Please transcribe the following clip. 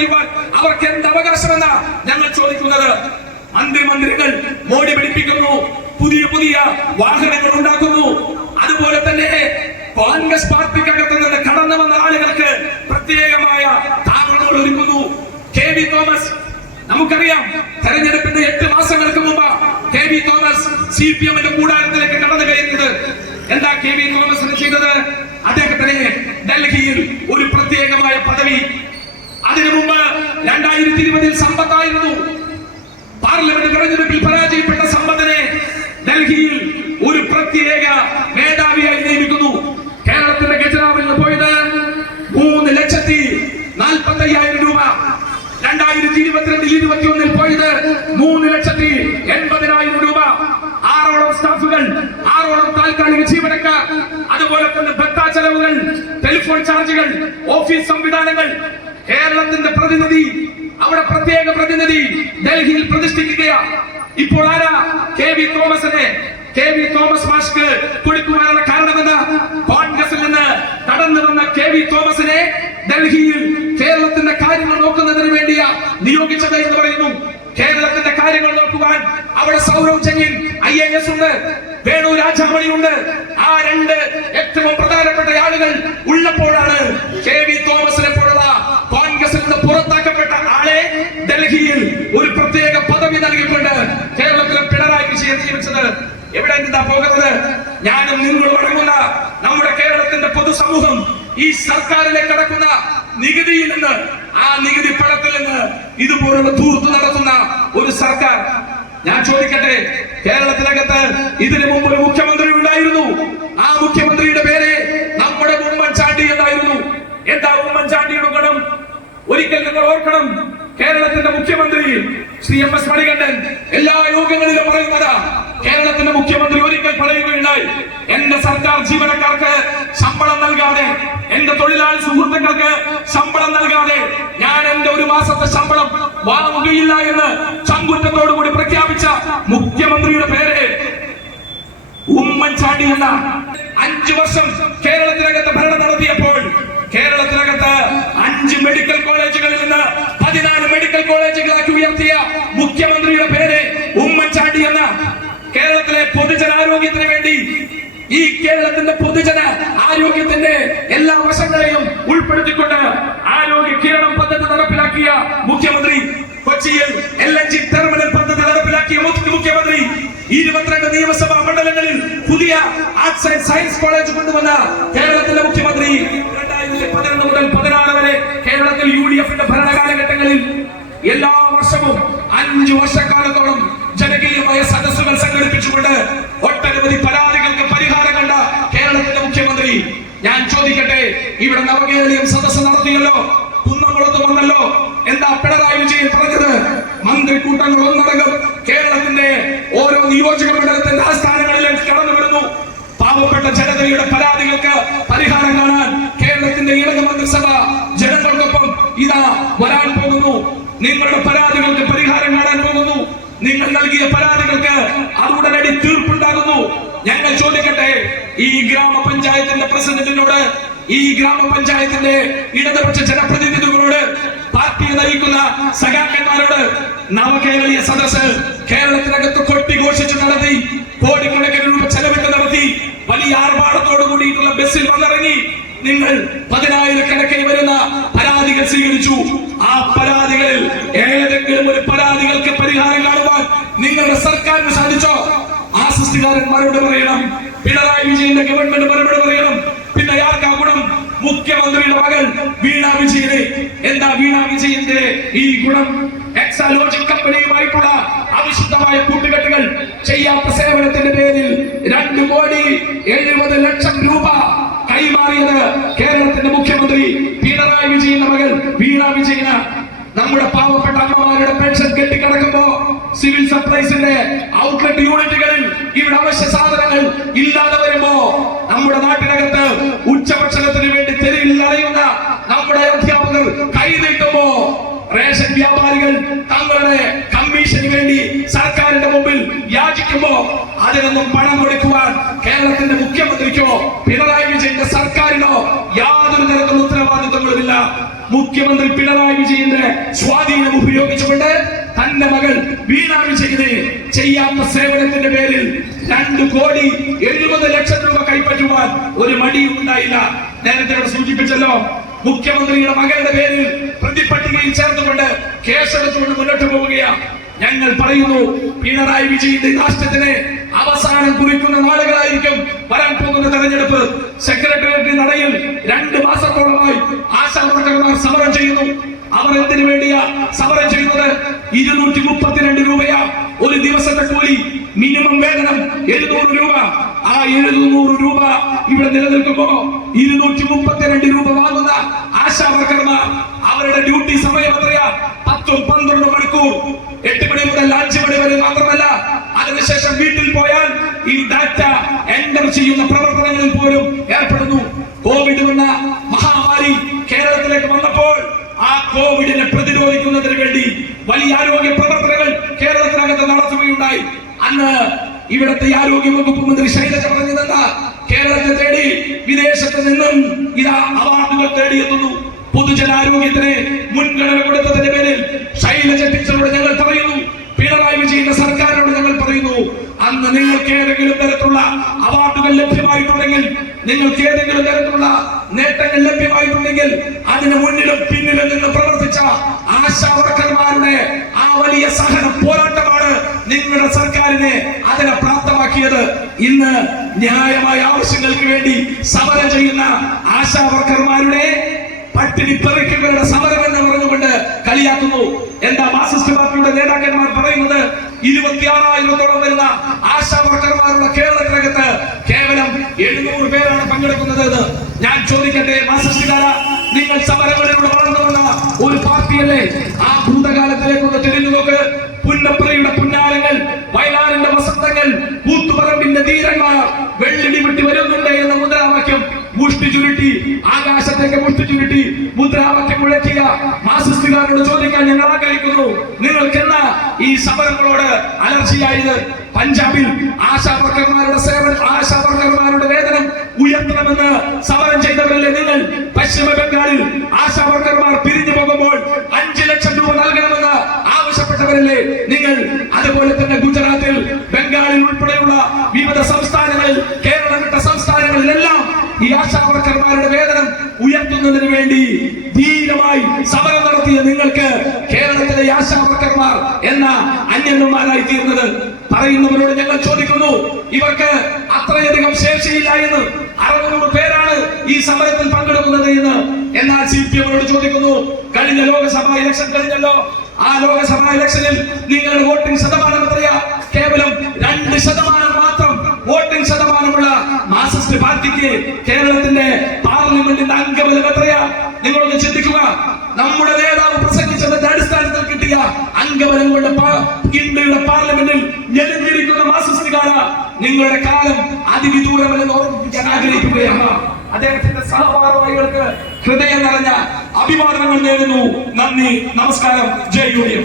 പറയുവാൻ അവർക്ക് എന്ത് അവകാശമെന്ന ഞങ്ങൾ ചോദിക്കുന്നത്. മന്ത്രികൾ മോടി പിടിപ്പിക്കുന്നു, പുതിയ പുതിയ വാഹനങ്ങൾ ഉണ്ടാക്കുന്നു. അതുപോലെ തന്നെ കോൺഗ്രസ് പാർട്ടിക്കകത്ത് നിന്ന് കടന്നു വന്ന ആളുകൾക്ക് പ്രത്യേകമായ താങ്ങുകൾ ഒരുക്കുന്നു. കെ.വി. തോമസ്, നമുക്കറിയാം തെരഞ്ഞെടുപ്പിന്റെ 8 മാസങ്ങൾക്ക് മുമ്പ് കെ.വി. തോമസ് CPM-ന്റെ കൂടാരത്തിലേക്ക് കടന്നു കയറിയത്. എന്താ കെ.വി. തോമസിന് ചെയ്തത്? അദ്ദേഹത്തിന് ഡൽഹിയിൽ ഒരു പ്രത്യേകമായ പദവി. അതിനു മുമ്പ് 2020 സമ്പത്തായിരുന്നു. പാർലമെന്റ് തെരഞ്ഞെടുപ്പിൽ പരാജയപ്പെട്ട സമ്പത്തിനെ ഡൽഹിയിൽ ഒരു പ്രത്യേക മേധാവിയായി നിയമിക്കുന്നു. കേരളത്തിന്റെ ഖജനാവിൽ നിന്ന് പോയത് 3,40,45,000 രൂപ. 2022-21 പോയത് 3,80,000 രൂപ. 6ഓളം സ്റ്റാഫുകൾ, 6ഓളം താൽക്കാലിക ജീവനക്കാർ, അതുപോലെ തന്നെ ഭത്താ ചെലവുകൾ, ടെലിഫോൺ ചാർജുകൾ, ഓഫീസ് സംവിധാനങ്ങൾ. കേരളത്തിന്റെ പ്രതിനിധി, അവിടെ പ്രത്യേക പ്രതിനിധി ഡൽഹിയിൽ പ്രതിഷ്ഠിക്കുകയാണ്. ഇപ്പോൾ ആരാ? കെ.വി. തോമസിനെ, കെ.വി. തോമസ് മാഷ്ക്ക് കൊടുക്കുവാനുള്ള കാരണമെന്ന് കോൺഗ്രസിൽ നിന്ന് കടന്നു വന്ന കെ.വി. തോമസിനെ ഡൽഹിയിൽ കേരളത്തിന്റെ കാര്യങ്ങൾ നോക്കുന്നതിന് വേണ്ടിയാ നിയോഗിച്ചത് എന്ന് പറയുന്നു. കേരളത്തിന്റെ കാര്യങ്ങൾ നോക്കുവാൻ അവിടെ സൗരവ് ചെങ്ങിൻ IAS ഉണ്ട്, വേണു രാജാമണി ഉണ്ട്. ആ 2 ഏറ്റവും പ്രധാനപ്പെട്ട ആളുകൾ ഉള്ളപ്പോഴാണ് കെ.വി. തോമസിനെ പോലുള്ള കോൺഗ്രസിൽ നിന്ന് പുറത്താക്കപ്പെട്ട ആളെ ഡൽഹിയിൽ ഒരു പ്രത്യേക പദവി നൽകിക്കൊണ്ട് കേരളത്തിലെ പിണറായി വിജയൻ നിയമിച്ചത്. എവിടെ നിന്നാ പോകുന്നത്? ഞാനും നിങ്ങളും അടങ്ങുന്ന നമ്മുടെ കേരളത്തിന്റെ പൊതുസമൂഹം ഈ സർക്കാരിലേക്ക് അടക്കുന്ന നികുതിയിൽ നിന്ന്, ആ നികുതി പണത്തിൽ നിന്ന് ഇതുപോലുള്ള ധൂർത്ത് നടത്തുന്ന ഒരു സർക്കാർ. ഞാൻ ചോദിക്കട്ടെ, കേരളത്തിനകത്ത് ഇതിനു മുമ്പ് ഒരു മുഖ്യമന്ത്രി ഉണ്ടായിരുന്നു. ആ മുഖ്യമന്ത്രിയുടെ പേര് നമ്മുടെ ഉമ്മൻചാണ്ടി എന്നായിരുന്നു. എന്താ ഉമ്മൻചാണ്ടിയുടെ ഗുണം? ഒരിക്കൽ നിങ്ങൾ ഓർക്കണം, കേരളത്തിന്റെ മുഖ്യമന്ത്രി ശ്രീ M.S. മണികണ്ഠൻ എല്ലാ യോഗങ്ങളിലും പറയുന്നത്, കേരളത്തിന്റെ മുഖ്യമന്ത്രി ഒരിക്കൽ പറയുകയുണ്ടായി, എന്റെ സർക്കാർ ജീവനക്കാർക്ക് ശമ്പളം നൽകാതെ, എന്റെ തൊഴിലാളി സുഹൃത്തുക്കൾക്ക് ശമ്പളം നൽകാതെ ഞാൻ എന്റെ ഒരു മാസത്തെ ശമ്പളം വാങ്ങുകയില്ല എന്ന് ചങ്കുറ്റത്തോടുകൂടി പ്രഖ്യാപിച്ച മുഖ്യമന്ത്രിയുടെ പേര് ഉമ്മൻചാണ്ടി എന്ന. 5 വർഷം കേരളത്തിനകത്ത് ഭരണം നടത്തിയപ്പോൾ കേരളത്തിനകത്ത് 5 മെഡിക്കൽ കോളേജുകളിൽ നിന്ന് 14 മെഡിക്കൽ കോളേജുകളാക്കി ഉയർത്തിയ മുഖ്യമന്ത്രിയുടെ പേര് ഉമ്മൻചാണ്ടി എന്ന. കേരളത്തിലെ പൊതുജനാരോഗ്യത്തിന് വേണ്ടി, ഈ കേരളത്തിന്റെ പൊതുജന ആരോഗ്യത്തിന്റെ എല്ലാ വശങ്ങളെയും ഉൾപ്പെടുത്തിക്കൊണ്ട് ആരോഗ്യ കിരണം പദ്ധതി നടപ്പിലാക്കിയ മുഖ്യമന്ത്രി, കൊച്ചിയിൽ LNG ടെർമിനൽ പദ്ധതി നടപ്പിലാക്കിയ മുഖ്യമന്ത്രി, 22 നിയമസഭാ മണ്ഡലങ്ങളിൽ പുതിയ ആർട്സ് ആൻഡ് സയൻസ് കോളേജ് കൊണ്ടുവന്ന കേരളത്തിലെ മുഖ്യമന്ത്രി. 2011 മുതൽ 16 വരെ കേരളത്തിൽ UDF-ന്റെ ഭരണകാലഘട്ടങ്ങളിൽ എല്ലാ വർഷവും 5 വർഷക്കാലത്തോളം ജനകീയമായ സദസ്സുകൾ സംഘടിപ്പിച്ചുകൊണ്ട് ഒട്ടനവധി പരാതികൾക്ക് പരിഹാരം കണ്ട കേരളത്തിന്റെ മുഖ്യമന്ത്രി. ഞാൻ ചോദിക്കട്ടെ, ഇവിടെ നവകേരളീയം സദസ്സ് നടത്തിയല്ലോ, കുന്നംകുളത്ത് വന്നല്ലോ. എന്താ പിണറായി വിജയൻ പറഞ്ഞത്? മന്ത്രിക്കൂട്ടങ്ങൾ ഒന്നടങ്കം കേരളത്തിന്റെ ഓരോ നിയോജക മണ്ഡലത്തിന്റെ ആസ്ഥാനങ്ങളിലേക്ക് കടന്നു വരുന്നു. പാവപ്പെട്ട ജനതയുടെ പരാതികൾക്ക് പരിഹാരം കാണാൻ കേരളത്തിന്റെ ഇടത് മന്ത്രിസഭ ജനങ്ങൾക്കൊപ്പം ഇതാ വരാൻ പോകുന്നു. നിങ്ങളുടെ പരാതികൾക്ക് പരിഹാരം കാണാൻ പോകുന്നു. നിങ്ങൾ നൽകിയ പരാതികൾക്ക് ഉടനടി തീർപ്പുണ്ടാകുന്നു. ഞങ്ങൾ ചോദിക്കട്ടെ, ഈ ഗ്രാമപഞ്ചായത്തിന്റെ പ്രസിഡന്റിനോട്, ഈ ഗ്രാമപഞ്ചായത്തിന്റെ ഇടതുപക്ഷ ജനപ്രതിനിധികളോട്, പാർട്ടിയെ നയിക്കുന്ന സഖാക്കന്മാരോട്, നവകേരളീയ സദസ്സ് കേരളത്തിനകത്ത് കൊട്ടിഘോഷിച്ചു നടത്തി, കോടിക്കണക്കിന് രൂപ ചെലവിട്ട് നടത്തി, വലിയ ആർഭാടത്തോടു കൂടിയിട്ടുള്ള ബസ്സിൽ വന്നിറങ്ങി നിങ്ങൾ 10,000-കണക്കിന് വരുന്ന പരാതികൾ സ്വീകരിച്ചു. ആ പരാതികളിൽ ഏതെങ്കിലും ഒരു പരാതികൾക്ക് പരിഹാരം കാണുവാൻ നിങ്ങളുടെ സർക്കാരിന് സാധിച്ചോ? ആ സൃഷ്ടികാരൻ മറുപടി പറയണം, പിണറായി വിജയന്റെ ഗവൺമെന്റ് മറുപടി പറയണം. പിന്നെ ആർക്കാ ഗുണം? മുഖ്യമന്ത്രിയുടെ മകൾ വീണ വിജയന്. എന്താ വീണ വിജയന്റെ ഈ ഗുണം? എക്സാലോജിക് കമ്പനിയുമായിട്ടുള്ള അവിശുദ്ധമായ കൂട്ടുകെട്ടുകൾ, ചെയ്യാത്ത സേവനത്തിന്റെ പേരിൽ 2,70,00,000 രൂപ കൈമാറിയത് കേരളത്തിന്റെ മുഖ്യമന്ത്രി പിണറായി വിജയന്റെ മകൾ വീണ വിജയന്. നമ്മുടെ പാവപ്പെട്ട അമ്മമാരുടെ പെൻഷൻ കെട്ടിക്കിടക്കുമ്പോ സിവിൽ സപ്ലൈസിന്റെ ഔട്ട്ലെറ്റ് യൂണിറ്റുകളിൽ ഇവിടെ അവശ്യ സാധനങ്ങൾ ഇല്ലാതെ വരുമ്പോ, നമ്മുടെ നാട്ടിനകത്ത് ഉച്ചഭക്ഷണത്തിന് വേണ്ടി തെരുവിൽ അറിയുന്ന നമ്മുടെ അധ്യാപകർ കൈനീട്ടുമ്പോ, റേഷൻ വ്യാപാരികൾ തങ്ങളുടെ കമ്മീഷന് വേണ്ടി സർക്കാരിന്റെ മുമ്പിൽ യാചിക്കുമ്പോ അതിനൊന്നും പണം കൊടുക്കുവാൻ കേരളത്തിന്റെ മുഖ്യമന്ത്രിക്കോ പിണറായി വിജയന്റെ സർക്കാരിനോ യാതൊരു തരത്തിലുള്ള ഉത്തരവാദിത്വങ്ങളുമില്ല. മുഖ്യമന്ത്രി പിണറായി വിജയന്റെ സ്വാധീനം ഉപയോഗിച്ചുകൊണ്ട് തന്റെ മകൾ വീണ വിജയന് ചെയ്യാത്ത സേവനത്തിന്റെ പേരിൽ 2,70,00,000 രൂപ കൈപ്പറ്റുവാൻ ഒരു മടിയും ഉണ്ടായില്ല. നേരത്തെ സൂചിപ്പിച്ചല്ലോ, മുഖ്യമന്ത്രിയുടെ മകളുടെ പേരിൽ പ്രതിപട്ടികയിൽ ചേർത്തുകൊണ്ട് കേസെടുത്തുകൊണ്ട് മുന്നോട്ട് പോവുകയാണ്. ഞങ്ങൾ പറയുന്നു, പിണറായി വിജയന്റെ രാഷ്ട്രത്തിന് അവസാനം കുറിക്കുന്ന നാളുകളായിരിക്കും വരാൻ പോകുന്ന തെരഞ്ഞെടുപ്പ്. സെക്രട്ടേറിയറ്റ് നടയിൽ 2 മാസത്തോളമായി ആശാ വർക്കർമാർ സമരം ചെയ്യുന്നു. അവർ എന്തിനു വേണ്ടിയാ സമരം ചെയ്യുന്നത്? 232 രൂപയാ ഒരു ദിവസത്തെ കൂലി. മിനിമം വേതനം 700 രൂപ. ആ 700 രൂപ ഇവിടെ നിലനിൽക്കുമ്പോ 232 രൂപ വാങ്ങുന്ന ആശാ വർക്കർമാർ അവരുടെ ഡ്യൂട്ടി സമയം എത്രയാ? 10-12 മണിക്കൂർ. 8 മണി മുതൽ 5 മണി വരെ മാത്രമല്ല, അതിനുശേഷം വീട്ടിൽ പോയാൽ ഈ ഡാറ്റ എൻറർ ചെയ്യുന്ന പ്രവർത്തനങ്ങളിൽ പോലും ഏർപ്പെടുന്നു. കോവിഡ് എന്ന മഹാമാരി കേരളത്തിലേക്ക് വന്നപ്പോൾ ആ കോവിഡിനെ പ്രതിരോധിക്കുന്നതിന് വേണ്ടി വലിയ ആരോഗ്യ പ്രവർത്തനങ്ങൾ കേരളത്തിനകത്ത് നടത്തുകയുണ്ടായി. അന്ന് ഇവിടുത്തെ ആരോഗ്യ വകുപ്പ് മന്ത്രി ശൈലജ പറഞ്ഞതെന്താ? കേരളത്തെ തേടി വിദേശത്ത് നിന്നും ഇതാ അവാർഡുകൾ തേടിയെത്തുന്നു. പൊതുജനാരോഗ്യത്തിന് മുൻഗണന കൊടുത്തതിന്റെ പേരിൽ ശൈലജ ടീച്ചറോട് ഞങ്ങൾ പറയുന്നു, പിണറായി വിജയന്റെ സർക്കാരിനോട് ഞങ്ങൾ പറയുന്നു, അന്ന് നിങ്ങൾക്ക് ഏതെങ്കിലും തരത്തിലുള്ള അവാർഡുകൾ ലഭ്യമായിട്ടുണ്ടെങ്കിൽ, നിങ്ങൾക്ക് ഏതെങ്കിലും തരത്തിലുള്ള നേട്ടങ്ങൾ ലഭ്യമായിട്ടുണ്ടെങ്കിൽ അതിന് മുന്നിലും പിന്നിലും നിന്ന് പ്രവർത്തിച്ച ആശാ വർക്കർമാരുടെ ആ വലിയ സഹന പോരാട്ടമാണ് നിങ്ങളുടെ സർക്കാരിനെ അതിനെ പ്രാപ്തമാക്കിയത്. ഇന്ന് ന്യായമായ ആവശ്യങ്ങൾക്ക് വേണ്ടി സമരം ചെയ്യുന്ന ആശാ വർക്കർമാരുടെ പട്ടിണി പെറുക്കുകളുടെ സമരം എന്ന് പറഞ്ഞുകൊണ്ട് കളിയാക്കുന്നു. എന്താ മാർക്സിസ്റ്റ് പാർട്ടിയുടെ നേതാക്കന്മാർ പറയുന്നത്? 26,000-ഓളം വരുന്ന ആശാ വർക്കർമാരുടെ കേരളത്തിനകത്ത് കേവലം 700 പേരാണ് പങ്കെടുക്കുന്നത് എന്ന്. ഞാൻ ചോദിക്കട്ടെ, മാർക്സിസ്റ്റുകാരാ, നിങ്ങൾ സമരങ്ങളിലൂടെ വളർന്നു വന്ന ഒരു പാർട്ടിയല്ലേ? ആ ഭൂതകാലത്തിലേക്കൊന്ന് തിരിഞ്ഞു നോക്ക്. പുന്നപ്രയുടെ പുന്നാരങ്ങൾ, വയലാറിന്റെ വസന്തങ്ങൾ, കൂത്തുപറമ്പിന്റെ ധീരന്മാർ വെള്ളിടി വിട്ടി വരുന്നുണ്ട് എന്ന മുദ്രാവാക്യം മുഷ്ടി ചുരുട്ടി, ആകാശത്തേക്ക് മുഷ്ടി ചുരുട്ടി മുദ്രാവാക്യം മുഴക്കിയ മാർക്സിസ്റ്റുകാരോട് ചോദിക്കാൻ ഞങ്ങൾ ആഗ്രഹിക്കുന്നു, നിങ്ങൾക്കെന്നാ ഈ സമരങ്ങളോട് അലർജിയായത്? പഞ്ചാബിൽ ആശാ വർക്കർമാരുടെ വേതനം ഉയർത്തണമെന്ന് സമരം ചെയ്തവരല്ലേ നിങ്ങൾ? പശ്ചിമ ബംഗാളിൽ ആശാ വർക്കർമാർ പിരിഞ്ഞു പോകുമ്പോൾ 5 ലക്ഷം രൂപ നൽകണമെന്ന് ആവശ്യപ്പെട്ടവരല്ലേ നിങ്ങൾ? അതുപോലെ തന്നെ ഗുജറാത്തിൽ, ബംഗാളിൽ ഉൾപ്പെടെയുള്ള വിവിധ സംസ്ഥാനങ്ങളിൽ, കേരളം വിട്ട സംസ്ഥാനങ്ങളിലെല്ലാം ഈ ആശാ വർക്കർമാരുടെ വേതനം ഉയർത്തുന്നതിന് വേണ്ടി ധീരമായി സമരം നടത്തിയ നിങ്ങൾക്ക് കേരളത്തിലെ ആശാ വർക്കർമാർ എന്ന അന്യന്മാരായി തീർന്നത്? പറയുന്നവരോട് ഞങ്ങൾ ചോദിക്കുന്നു, ഇവർക്ക് അത്രയധികം ശേഷിയില്ല എന്ന്. 600 പേരാണ് ഈ സമരത്തിൽ പങ്കെടുക്കുന്നത് എന്ന്. എന്നാൽ CPM-ഓട് ചോദിക്കുന്നു, കഴിഞ്ഞ ലോകസഭാ ഇലക്ഷൻ കഴിഞ്ഞല്ലോ, ആ ലോകസഭാ ഇലക്ഷനിൽ നിങ്ങളുടെ വോട്ടിംഗ് ശതമാനം എത്രയാ? കേവലം 2% മാത്രം വോട്ടിംഗ് ശതമാനമുള്ള മാർക്സിസ്റ്റ് പാർട്ടിക്ക് കേരളത്തിന്റെ പാർലമെന്റിന്റെ അംഗബലം എത്രയാ? നിങ്ങളൊന്ന് ചിന്തിക്കുക. നമ്മുടെ നേതാവ് പ്രസംഗിച്ചതിന്റെ അടിസ്ഥാനത്തിൽ കിട്ടിയ അംഗബലം കൊണ്ട് ഇന്ത്യയുടെ പാർലമെന്റിൽ ഞെരുങ്ങിയിരിക്കുന്ന മാർക്സിസ്റ്റുകാരാ, നിങ്ങളുടെ കാലം അതിവിദൂരമല്ലെന്ന് ഓർമ്മിപ്പിക്കാൻ ആഗ്രഹിക്കുകയാണ്. അദ്ദേഹത്തിന്റെ സഹഭാരവാഹികൾക്ക് ഹൃദയം നിറഞ്ഞ അഭിവാദനങ്ങൾ നേരുന്നു. നന്ദി, നമസ്കാരം, ജയ് യൂണിയൻ.